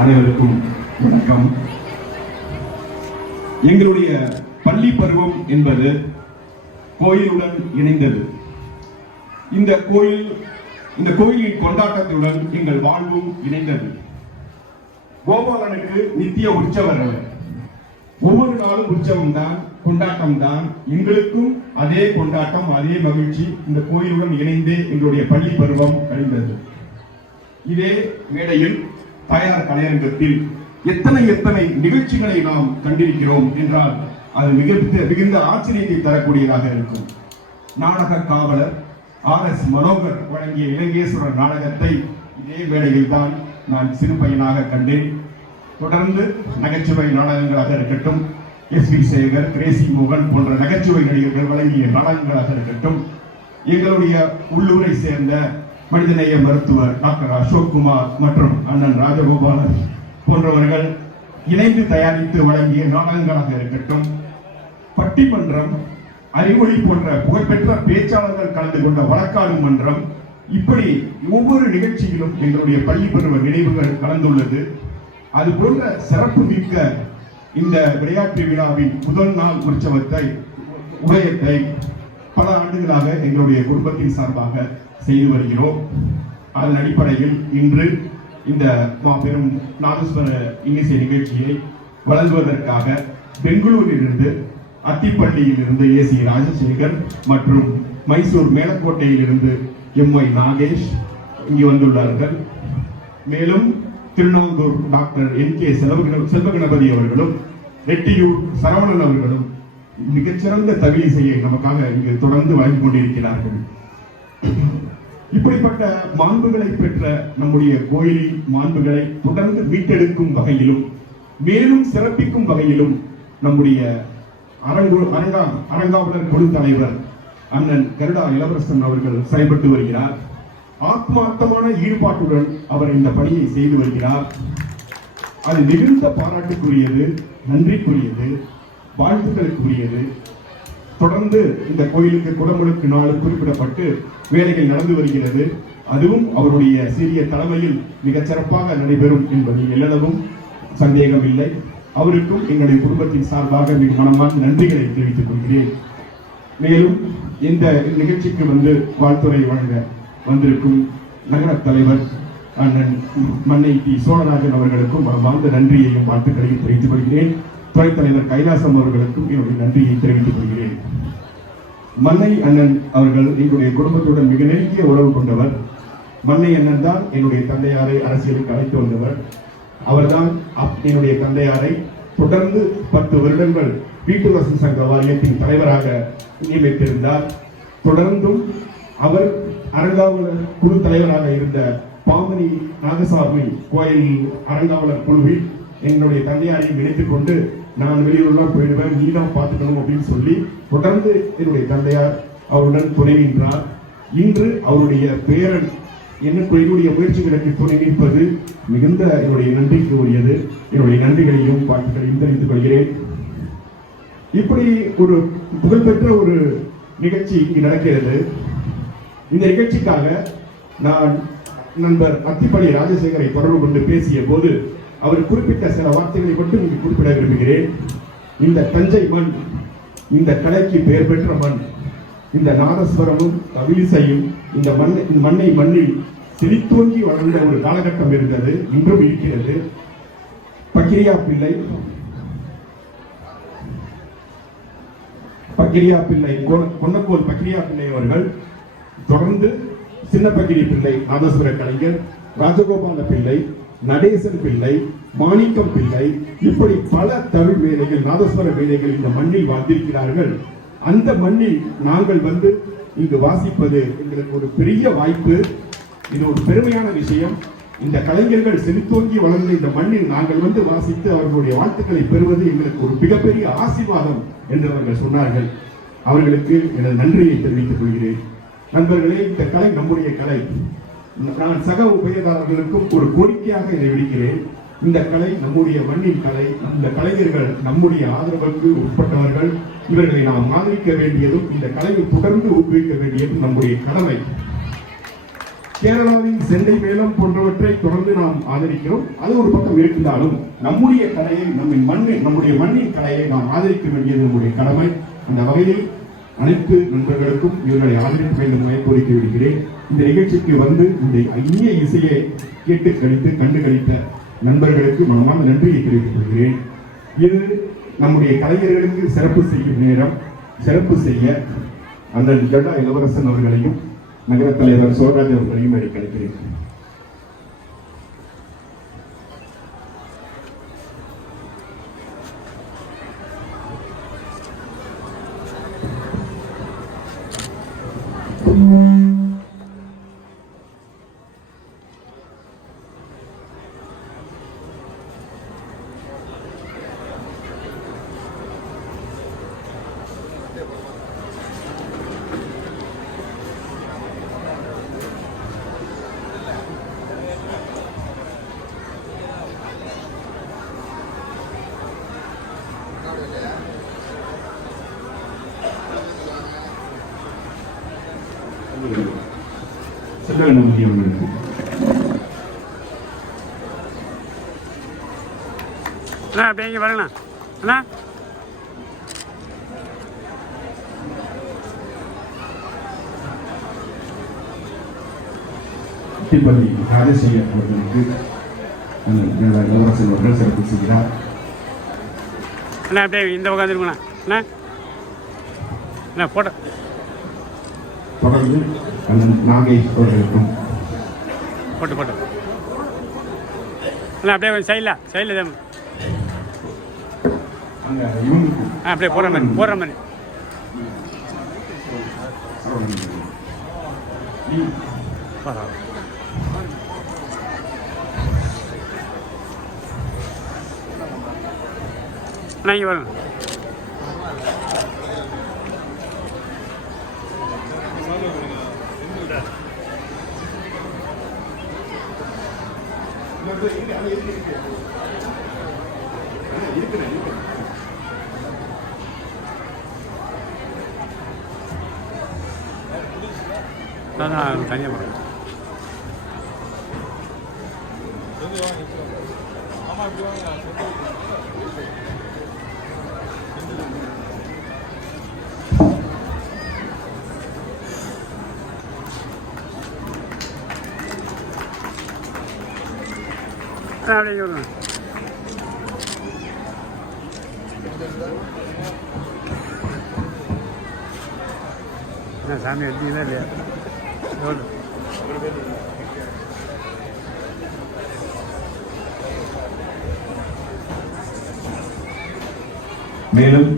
அனைவருக்கும் வணக்கம். எங்களுடைய பள்ளி பருவம் என்பது கோயிலுடன் இணைந்தது. இந்த கோயிலின் கொண்டாட்டத்துடன் எங்கள் வாழ்வும் இணைந்தது. கோபாலனுக்கு நித்திய உற்சவர் அவர். ஒவ்வொரு நாளும் உற்சவம் தான், கொண்டாட்டம் தான். எங்களுக்கும் அதே கொண்டாட்டம், அதே மகிழ்ச்சி. இந்த கோயிலுடன் இணைந்தே எங்களுடைய பள்ளி பருவம் கழிந்தது. இதே மேடையில் தயார் கலையரங்கத்தில் எத்தனை நிகழ்ச்சிகளை நாம் கண்டிருக்கிறோம் என்றால் அது மிகுந்த ஆச்சரியத்தை தரக்கூடியதாக இருக்கும். நாடக காவலர் RS மனோகர் வழங்கிய இலங்கேஸ்வரர் நாடகத்தை இதே மேடையில் தான் நான் சிறு பையனாக கண்டேன். தொடர்ந்து நகைச்சுவை நாடகங்களாக இருக்கட்டும், SP சேகர், கிரேசி மோகன் போன்ற நகைச்சுவை நடிகர்கள் வழங்கிய நாடகங்களாக இருக்கட்டும், எங்களுடைய உள்ளூரை சேர்ந்த மனிதநேய மருத்துவர் டாக்டர் அசோக்குமார் மற்றும் அண்ணன் ராஜகோபாலன் போன்றவர்கள் இணைந்து தயாரித்து வழங்கிய நாடகங்களாக இருக்கட்டும், பட்டிமன்றம், அறிவொளி போன்ற புகழ்பெற்ற பேச்சாளர்கள் கலந்து கொண்ட வழக்காடு மன்றம், இப்படி ஒவ்வொரு நிகழ்ச்சியிலும் எங்களுடைய பள்ளி பருவ நினைவுகள் கலந்துள்ளது. அது போன்ற சிறப்பு மிக்க இந்த விளையாட்டு விழாவின் முதல் நாள் உதயத்தை பல ஆண்டுகளாக எங்களுடைய குடும்பத்தின் சார்பாக செய்து வருகிறோம். அதன் அடிப்படையில் இன்று இந்த மாபெரும் நாதஸ்வர இன்னிசை நிகழ்ச்சியை வழங்குவதற்காக பெங்களூரிலிருந்து, அத்திப்பள்ளியிலிருந்து AC ராஜசேகர் மற்றும் மைசூர் மேலக்கோட்டையிலிருந்து MY நாகேஷ் இங்கு வந்துள்ளார்கள். மேலும் திருநாங்கூர் டாக்டர் NK செல்வகணபதி அவர்களும், ரெட்டியூர் சரவணன் அவர்களும் மிகச்சிறந்த தவிலிசையை நமக்காக இங்கு தொடர்ந்து வழங்கிக் கொண்டிருக்கிறார்கள். இப்படிப்பட்ட மாண்புகளை பெற்ற நம்முடைய கோயிலின் மாண்புகளை தொடர்ந்து மீட்டெடுக்கும் வகையிலும் மேலும் சிறப்பிக்கும் வகையிலும் நம்முடைய அரங்காவலர் குழு தலைவர் அண்ணன் கருடா இளவரசன் அவர்கள் செயல்பட்டு வருகிறார். ஆத்மார்த்தமான ஈடுபாட்டுடன் அவர் இந்த பணியை செய்து வருகிறார். அது மிகுந்த பாராட்டுக்குரியது, நன்றிக்குரியது, வாழ்த்துக்களுக்குரியது. தொடர்ந்து இந்த கோயிலுக்கு குடமுழுக்கு நாள் குறிப்பிடப்பட்டு வேலைகள் நடந்து வருகிறது. அதுவும் அவருடைய சிறிய தலைமையில் மிகச் சிறப்பாக நடைபெறும் என்பதில் எல்லளவும் சந்தேகம் இல்லை. அவருக்கும் எங்களுடைய குடும்பத்தின் சார்பாக மிக மனமான நன்றிகளை தெரிவித்துக் கொள்கிறேன். மேலும் இந்த நிகழ்ச்சிக்கு வாழ்த்துறை வழங்க வந்திருக்கும் நகர தலைவர் அண்ணன் மன்னை டி சோழராஜன் அவர்களுக்கும் மனமார்ந்த நன்றியையும் வாழ்த்துக்களையும் தெரிவித்துக் கொள்கிறேன். துணைத் தலைவர் கைலாசம் அவர்களுக்கும் என்னுடைய நன்றியை தெரிவித்துக் கொள்கிறேன். மன்னை அண்ணன் அவர்கள் எங்களுடைய குடும்பத்துடன் மிக நெருங்கிய உறவு கொண்டவர். மன்னை அண்ணன் தான் என்னுடைய தந்தையாரை அரசியலுக்கு அழைத்து வந்தவர். அவர்தான் என்னுடைய தந்தையாரை தொடர்ந்து 10 வருடங்கள் வீட்டு வசதி சங்க வாரியத்தின் தலைவராக நியமித்திருந்தார். தொடர்ந்தும் அவர் அரங்காவலர் குழு தலைவராக இருந்த பாமணி நாகசாமி கோயில் அரங்காவலர் குழுவில் என்னுடைய தந்தையாரையும் இணைத்துக் கொண்டு, நான் வெளியூர்லாம் போயிடுவேன், நீ தான் பார்த்துக்கணும் அப்படின்னு சொல்லி தொடர்ந்து என்னுடைய தந்தையார் அவருடன் துணை நின்றார். இன்று அவருடைய பேரன் என்னுடைய முயற்சிகளுக்கு துணை நிற்பது மிகுந்த என்னுடைய நன்றிக்கு உரியது. என்னுடைய நன்றிகளையும் வாழ்த்துக்களையும் தெரிவித்துக் கொள்கிறேன். இப்படி ஒரு புகழ்பெற்ற ஒரு நிகழ்ச்சி இங்கு நடக்கிறது. இந்த நிகழ்ச்சிக்காக நான் நண்பர் அத்திப்பள்ளி ராஜசேகரை தொடர்பு கொண்டு பேசிய போது அவர் குறிப்பிட்ட சில வார்த்தைகளை மட்டும் இங்கு குறிப்பிட விரும்புகிறேன். இந்த தஞ்சை மண், இந்த கலைக்கு பெயர் பெற்ற மண், இந்த நாதஸ்வரமும் தவிலிசையும் இந்த மண்ணில் செழித்தோங்கி வளர்ந்த ஒரு காலகட்டம் இருந்தது, இன்றும் இருக்கிறது. பக்கிரியா பிள்ளை கொன்னக்கோல் பக்கிரியா பிள்ளை அவர்கள், தொடர்ந்து சின்ன பக்கிரி பிள்ளை நாதஸ்வர கலைஞர், ராஜகோபால பிள்ளை, நடேசன் பிள்ளை, மாணிக்கம் பிள்ளை, இப்படி பல தமிழ் வேலைகள், நாதஸ்வர வேலைகள் இந்த மண்ணில் வாழ்ந்திருக்கிறார்கள். அந்த மண்ணில் நாங்கள் இங்கு வாசிப்பது எங்களுக்கு ஒரு பெரிய வாய்ப்பு. இது ஒரு பெருமையான விஷயம். இந்த கலைஞர்கள் செழித்தோங்கி வளர்ந்த இந்த மண்ணில் நாங்கள் வாசித்து அவர்களுடைய வாழ்த்துக்களை பெறுவது எங்களுக்கு ஒரு மிகப்பெரிய ஆசீர்வாதம் என்று அவர்கள் சொன்னார்கள். அவர்களுக்கு எனது நன்றியை தெரிவித்துக் கொள்கிறேன். நண்பர்களே, இந்த கலை நம்முடைய கலை. நான் சக உபயதாரர்களுக்கும் ஒரு கோரிக்கையாக இதை விடுக்கிறேன். இந்த கலை நம்முடைய மண்ணின் கலை. இந்த கலைஞர்கள் நம்முடைய ஆதரவுக்கு உட்பட்டவர்கள். இவர்களை நாம் ஆதரிக்க வேண்டியதும் இந்த கலையை தொடர்ந்து ஊக்குவிக்க வேண்டியதும் நம்முடைய கடமை. கேரளாவின் செண்டை மேளம் போன்றவற்றை தொடர்ந்து நாம் ஆதரிக்கிறோம். அது ஒரு பக்கம் இருந்தாலும் நம்முடைய கலையை, நம்முடைய மண்ணின் கலையை நாம் ஆதரிக்க வேண்டியது நம்முடைய கடமை. அந்த வகையில் அனைத்து நண்பர்களுக்கும் இவர்களை ஆதரிக்க வேண்டும் என கோரிக்கை விடுக்கிறேன். இந்த நிகழ்ச்சிக்கு வந்து இந்த இனிய இசையை கேட்டு கழித்து கண்டு கழித்த நண்பர்களுக்கு மனமான நன்றியை தெரிவித்துக் கொள்கிறேன். இது நம்முடைய கலைஞர்களுக்கு சிறப்பு செய்யும் நேரம். சிறப்பு செய்ய அந்த ஜடா இளவரசன் அவர்களையும் நகர தலைவர் சோழராஜ் அவர்களையும் அழைக்கிறேன். செல்வகணபதி அவர்களுக்கு அப்படியே வரங்கண்ணா அண்ணா திப்பதி ராஜசேகர் அவர்களுக்கு இளவரசன் அவர்கள் சிறப்பு செய்கிறார். அண்ணா அப்படியே இந்த உட்காந்துருக்குண்ணா அண்ணா அண்ணா போட்டோ. தொடர்ந்து நாகேஷ் அவர்களுக்கும் போட்டு போட்டு அண்ணா அப்படியே கொஞ்சம் சைடில் தான் அப்படியே போடுற மாதிரி பரவாயில்ல. அண்ணா இங்கே வரணும். அதான் தனியாக போகிறேன். அப்படியே சொல்லணும். என்ன சாமி எடுத்தீங்களா இல்லையா? மேலும்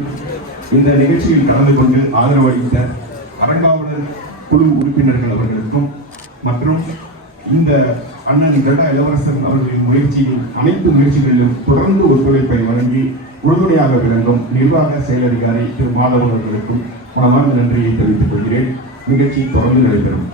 இந்த நிகழ்ச்சியில் கலந்து கொண்டு ஆதரவு அளித்த அரங்காவலர் குழு உறுப்பினர்கள் அவர்களுக்கும் மற்றும் இந்த அண்ணன் ஜடா இளவரசன் அவர்களின் முயற்சியில் அனைத்து முயற்சிகளிலும் தொடர்ந்து ஒத்துழைப்பை வழங்கி உறுதுணையாக விளங்கும் நிர்வாக செயல் அதிகாரி திரு மாதவன் அவர்களுக்கும் மனமார்ந்த நன்றியை தெரிவித்துக் கொள்கிறேன். நிகழ்ச்சி தொடர்ந்து நடைபெறும்.